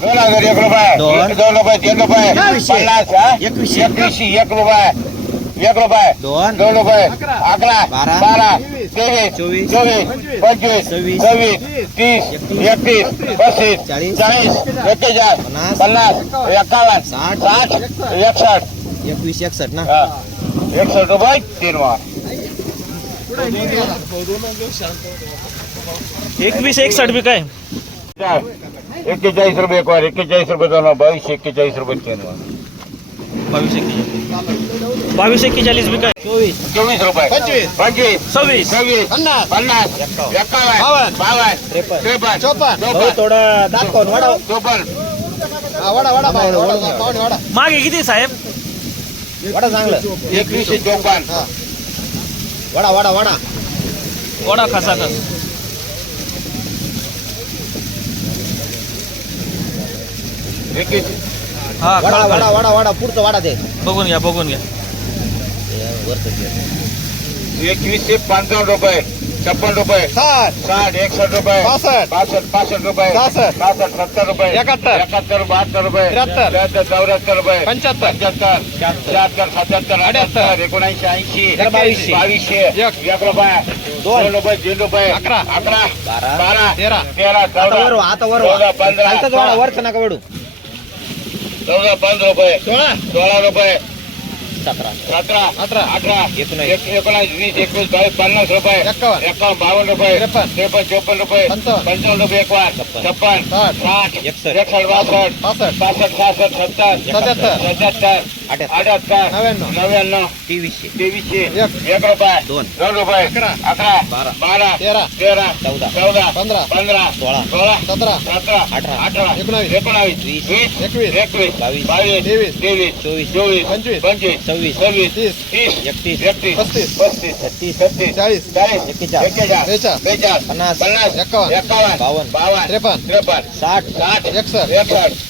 दोन हज़ार एक रुपये दोन. दोन रुपये तीन रुपये पन्नास? एकवीसशे. एकवीसशे एक रुपये एक रुपये दोन दोन रुपये अकरा बारा. बारा तेवीस चोवीस. चोवीस पंचवीस सव्वीस. सव्वीस तीस एकतीस. एकतीस पस्तीस चाळीस. चाळीस एक्केचाळीस पन्नास. पन्नास एकावन्न साठ. साठ एकसष्ट एकवीस एकसष्ट ना हा एकसष्ट रुपये तीन वार एकवीस एकसठ बी काय एक्केचाळीस रुपये एक वार एक्केचाळीस रुपये दोन वार बावीसशे एक्केचाळीस रुपये तीन वार बावीस एक्केचाळीस. बावीस एक्केचाळीस बी काय? चोवीस. चोवीस रुपये. पंचवीस. पंचवीस. सव्वीस. सव्वीस. पन्नास. पन्नास. एकावन्न. बावन्न. त्रेपन्न. त्रेपन्न. चोपन्न. भाऊ चोपन्न थोडं दाखवून वाढव. चोपन्न. वाडा वाडा वाडा वाडा मागे किती साहेब? वाडा चांगलं. एकवीसशे चोपन्न. वाडा वाडा वाडा वडा खसा खस हा वाडा खळखळ. वाडा वाडा वाडा पुढचं वाडा ते बघून घ्या बघून घ्या एकवीसशे पंचावन्न रुपये छप्पन रुपये साठ साठ एकसष्ट रुपये पासष्ट. पासष्ट पासष्ट रुपये सहासष्ट. सहासष्ट सत्तर रुपये एकाहत्तर. एकाहत्तर बहात्तर रुपये त्र्याहत्तर. त्र्याहत्तर चौऱ्याहत्तर रुपये पंच्याहत्तर. पंच्याहत्तर शहात्तर सत्याहत्तर अठ्याहत्तर एकोणऐंशी ऐंशी बावीसशे. एक. एक रुपये दोन. रुपये तीन रुपये अकरा. अकरा बारा. बारा तेरा. तेरा आता वर चौदा आता वर पंधरा. वरचं नका वडू चौदा पंधरा रुपये सोळा सोळा रुपये सतरा सतरा अठरा. अठरा एकोणीस. एक- एकोणीस वीस एकवीस बावीस पन्नास रुपये एकावन्न. एकावन्न बावन्न रुपये त्रेपन्न. त्रेपन्न चोपन्न रुपये पंचावन्न. पंचावन्न रुपये एक वार छप्पन. छप्पन साठ. साठ एकसष्ट. एकसष्ट बासष्ट पासष्ट पासष्ट सहासष्ट सत्तर सत्याहत्तर. सत्याहत्तर अठ्याहत्तर. नव्याण्णव. नव्याण्णव तेवीसशे तेवीसशे एक. रुपये दोन. दोन रुपये अकरा. अकरा बारा. बारा तेरा. तेरा चौदा. चौदा पंधरा. पंधरा सोळा. सोळा सतरा सतरा अठरा. अठरा एकोणावीस. एकोणावीस वीस. वीस एकवीस. एकवीस बावीस. बावीस तेवीस. तेवीस चोवीस. चोवीस पंचवीस. पंचवीस सव्वीस. सव्वीस तीस. तीस एकतीस. एकतीस पस्तीस. पस्तीस छत्तीस. छत्तीस चाळीस. चाळीस एक्केचाळीस. एक्केचाळीस. बेचाळीस पन्नास. पन्नास एकावन्न. एकावन्न बावन्न. बावन्न त्रेपन्न. त्रेपन्न साठ साठ एकसष्ट. एकसष्ट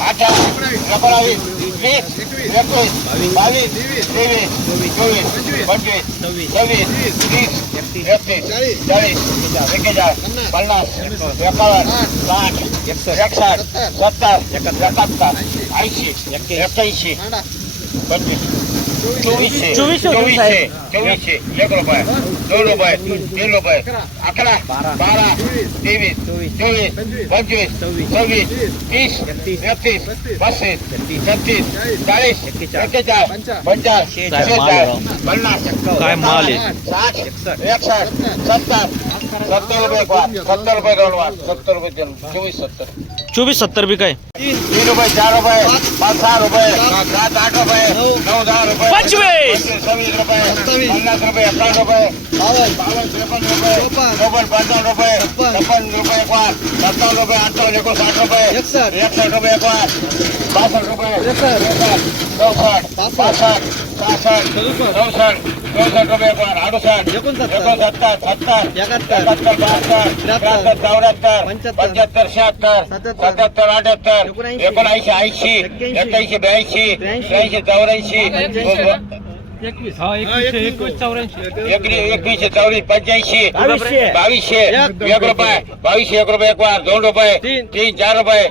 અઢાર ઓગણીસ વીસ એકવીસ બાવીસ ત્રેવીસ ચોવીસ પચીસ છવ્વીસ ત્રીસ એકત્રીસ ચાલીસ એકેચાર પચાસ એકાવન સાઠ એકસઠ સત્તર એકાત્તર એંશી એક્યાસી પચીસ ચોવીસો ચોવીસે સત્તર રૂપિયા સત્તર રૂપિયા ગણવા સત્તર રૂપિયા ચોવીસ સત્તર साठ. एकसष्ट सत्तर तीन काय तीन रुपये चार रुपये पाच रुपये सात आठ बावन्न बावन्न त्रेपन्न रुपये चोपन्न. चोपन्न पंचावन्न रुपये छप्पन. एक एकसष्ट. एकसष्ट रुपये एक वाट बासष्ट रुपये त्रेसष्ट. त्रेसष्ट सासष्ट चौसष्ट पंच्याहत्तर शहात्तर सत्याहत्तर अठ्याहत्तर एकोणऐंशी ऐंशी एक्क्याऐंशी ब्याऐंशी त्र्याऐंशी चौऱ्याऐंशी એકવીસ. એકવીસ ચોરી પંચ્યાસી બાવીસ એક રૂપિયા બાવીસ એક રૂપિયા એક વાર દોઢ રૂપિયા ત્રણ. ચાર રૂપિયા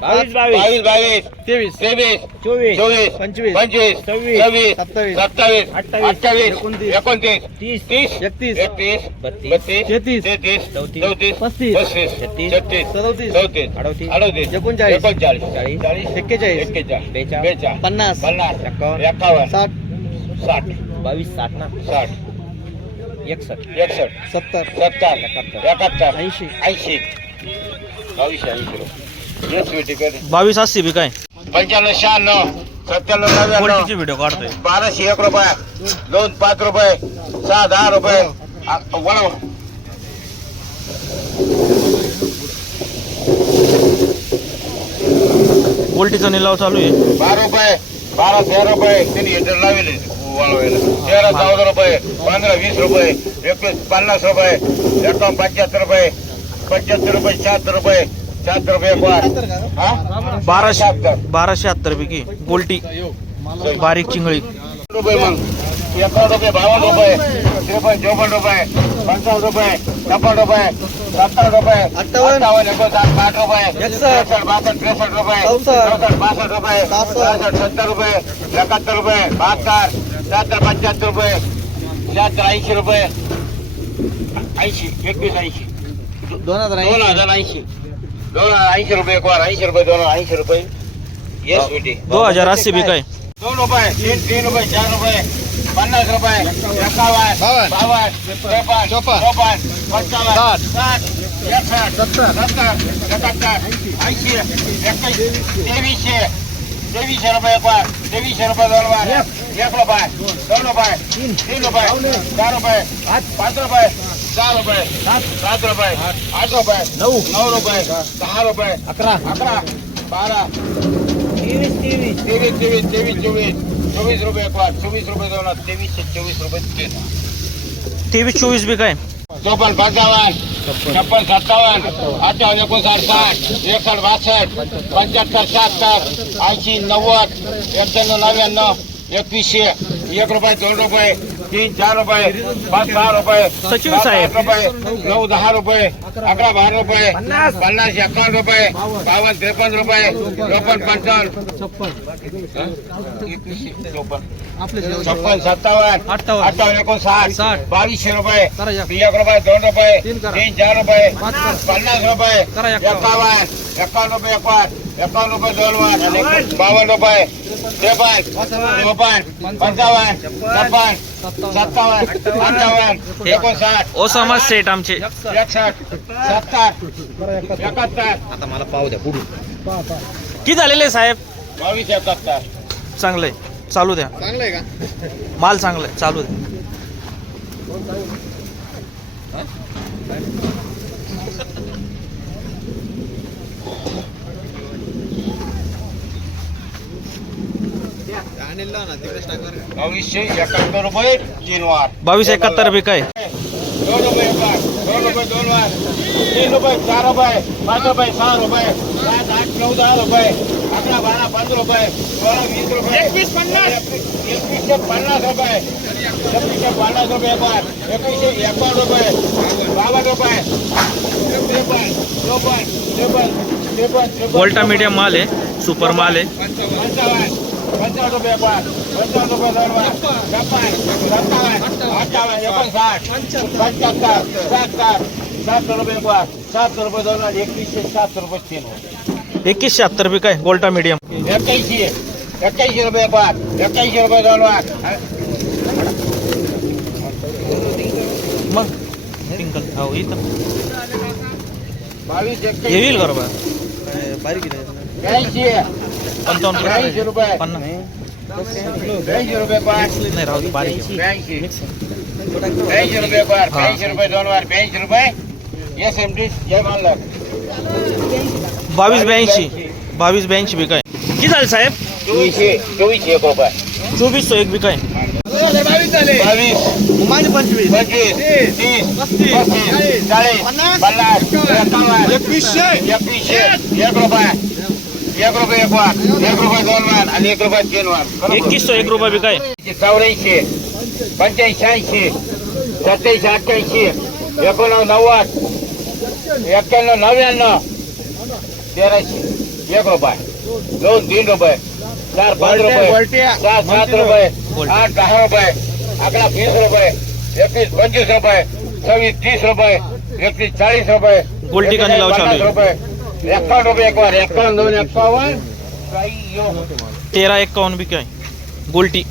બાવીસ બાવીસ. ત્રેવીસ. ત્રેવીસ ચોવીસ ચોવીસ પંચવીસ પંચવીસ છવ્વીસ સત્તાવીસ સત્તાવીસ અઠાવીસ ઓગણત્રીસ ત્રીસ ત્રીસ એકત્રીસ એકત્રીસ બત્રીસ તેત્રીસ તેત્રીસ ચૌત્રીસ પસ્તીસ પસ્તીસ છત્રીસ સદોત્રીસ સૌત્રીસ અડોત્રીસ અડોત્રીસ એકોણચાળીસ એકોણચાળીસ ચાળીસ ચાળીસ એકેચાળીસ એકેચાળીસ પચાસ પન્નાસ પન્નાસ એકાવન સાઠ સાઠ बावीस साठ ना? साठ. एकसष्ट. एकसष्ट. सत्तर. सत्तर. एकाहत्तर. ऐंशी. ऐंशी. बावीसशे ऐंशी येस कर बावीस अस्सी बी काय? पंच्याण्णव शहाण्णव. सत्त्याण्णव नव्याण्णव. क्वालिटीचे व्हिडिओ काढतोय? बाराशे एक रुपये. दोन पाच रुपये. सहा दहा रुपये. आ- वळव गोल्टीचा निलाव चालू आहे. बारा रुपये. बारा तेरा रुपये. त्यांनी हेटर लावले. वळवायला तेरा चौदा रुपये पंधरा वीस रुपये एकवीस पन्नास रुपये एकावन्न पंच्याहत्तर रुपये पंच्याहत्तर रुपये शहात्तर रुपये शहात्तर रुपये हा बाराशे बाराशे हत्तर पैकी गोल्टी बारीक चिंगळी रुपये मग एकावन्न रुपये बावन्न रुपये त्रेपन्न चौपन्न रुपये पंचावन्न रुपये छप्पन्न रुपये सत्तर रुपये अठ्ठावन्न एकोणसाठ साठ रुपये एकसष्ट बासष्ट त्रेसष्ट रुपये चौसष्ट बासष्ट रुपये सहासष्ट सत्तर रुपये एकाहत्तर रुपये बहात्तर शहात्तर पंच्याहत्तर रुपये शहात्तर ऐंशी रुपये ऐंशी एकवीस ऐंशी। दोन हज़ार दोन हज़ार ऐंशी दोन हज़ार ऐंशी रुपये एक ऐंशी रुपये दोन हज़ार ऐंशी रुपये. येस बेटी दो हज़ार अस्सी बी काय दोन रुपये तीन तीन रुपये चार रुपये पन्नास रुपये एकावन्न बावन्न त्रेपन्न चोपन्न पंचावन्न साठ एकसष्ट सत्तर एकाहत्तर ऐंशी एक्काऐंशी तेवीसशे तेवीसशे रुपये एक वार तेवीसशे रुपये दोन वार एक रुपये दोन रुपये तीन रुपये चार रुपये पाच रुपये सहा रुपये सात रुपये आठ रुपये नऊ नऊ रुपये दहा रुपये अकरा अकरा बारा तेवीस तेवीस तेवीस तेवीस तेवीस चोवीस चोवीस रुपये एक रुपये दोन वार तेवीसशे चोवीस रुपये तीन तेवीस बी काय चोपन्न पंचावन्न छप्पन सत्तावन्न अठ्ठावन्न एकोणसाठ साठ एकसष्ट बासष्ट पंच्याहत्तर शहात्तर ऐंशी नव्वद एक्क्याण्णव नव्याण्णव एकवीसशे एक रुपये दोन रुपये तीन चार रुपये पाच सहा रुपये सचिन सात, साहेब. आठ रुपये नऊ दहा रुपये अकरा बारा रुपये पन्नास एकावन्न रुपये बावन्न त्रेपन्न रुपये चोपन्न पंचावन्न एकवीसशे चोपन्न छप्पन सत्तावन्न अठ्ठावन्न. अठ्ठावन्न एकोणसाठ साठ. बावीसशे रुपये करा एक. एक रुपये दोन रुपये तीन. चार रुपये. पन्नास रुपये करा एकावन्न. एकावन्न रुपये एक वार एकावन्न रुपये दोन वार बावन्न रुपये त्रेपन्न चोपन्न पंचावन्न छप्पन. सत्तावन्न. अठ्ठावन्न एकोणसाठ. ओसामा सेट आमचे. एकसष्ट. सत्तर एकाहत्तर. आता मला पाहू द्या पुढून. किती झालेले साहेब? बावीस एकाहत्तर. चांगलंय. चालू द्या. चांगलं आहे का? माल चांगलाय चालू द्या. बावीसशे एकाहत्तर रुपये तीन वार. बावीस एकाहत्तर बी काय? दोन रुपये एक वार दोन रुपये दोन वार तीन रुपये चार रुपये पाच रुपये सहा रुपये सात आठ नऊ दहा रुपये. આપણા બારા પંદર રૂપિયા સોળા વીસ રૂપિયા. એકવીસ પચાસ એકવીસો પચાસ રૂપિયા. એકવીસો પચાસ રૂપિયા એકવાર એકવીસો એકાવન રૂપિયા. બાવન રૂપિયા. ત્રેપન ચોપન ત્રેપન ત્રેપન વોલ્ટા મીડિયમ માલ સુપર માલ હે પંચાવન પંચાવન રૂપિયા બાર પંચાવન રૂપિયા ત્રણ સત્તાવન અઠાવન એકોણસાઠ સાત સાત સાતસો રૂપિયા બાર સાતસો રૂપિયા દોડવા એકવીસો સાતસો રૂપિયા તેનું एकवीसशे सात रुपये काय गोल्टा मीडियम। एक्क्याऐंशी एक्क्याऐंशी रुपये एक वार एक्क्याऐंशी रुपये दोन वार मग टिंकल हो इथं बावीस हे येईल बरोबर ब्याऐंशी पंचावन्न ब्याऐंशी रुपये पन्नास ब्याऐंशी रुपये पाच नाही राहू दे बारीक ब्याऐंशी ब्याऐंशी रुपये एक ब्याऐंशी रुपये दोन वार ब्याऐंशी रुपये एस एम टी जय मानलं बावीस ब्याऐंशी. बावीस ब्याऐंशी बी काय. किती झाले साहेब? चोवीसशे चोवीसशे एक रुपये चोवीस एक बी काय. बावीस. पंचवीस. तीस. पस्तीस. चाळीस. पन्नास. एकावन्न एकवीसशे. एकवीसशे. एक रुपये. एक रुपये एक वार एक रुपये दोन वार आणि एक रुपये तीन वार एकवीसशे एक रुपये बी काय. चौऱ्याऐंशी. पंच्याऐंशी ऐंशी सत्याऐंशी अठ्ठ्याऐंशी. एकोणनव्वद नव्वद. એકાણું નવ્યાણું તેરાશી એક રૂપિયા. દોન તીન રૂપિયા. ચાર પાંચ રૂપિયા. ચાર સાત રૂપિયા. આઠ દહ રૂપિયા. આકડા વીસ રૂપિયા. એકવીસ પચીસ રૂપિયા. છવ્વીસ ત્રીસ રૂપિયા. એકવીસ ચાલીસ રૂપિયા. ઉલટી કરી લાવ ચાલુ એકાવન રૂપિયા એકવાર. એકાવન દોન એકાવન. તેરા એકાવન બી કઈ. ગોલટી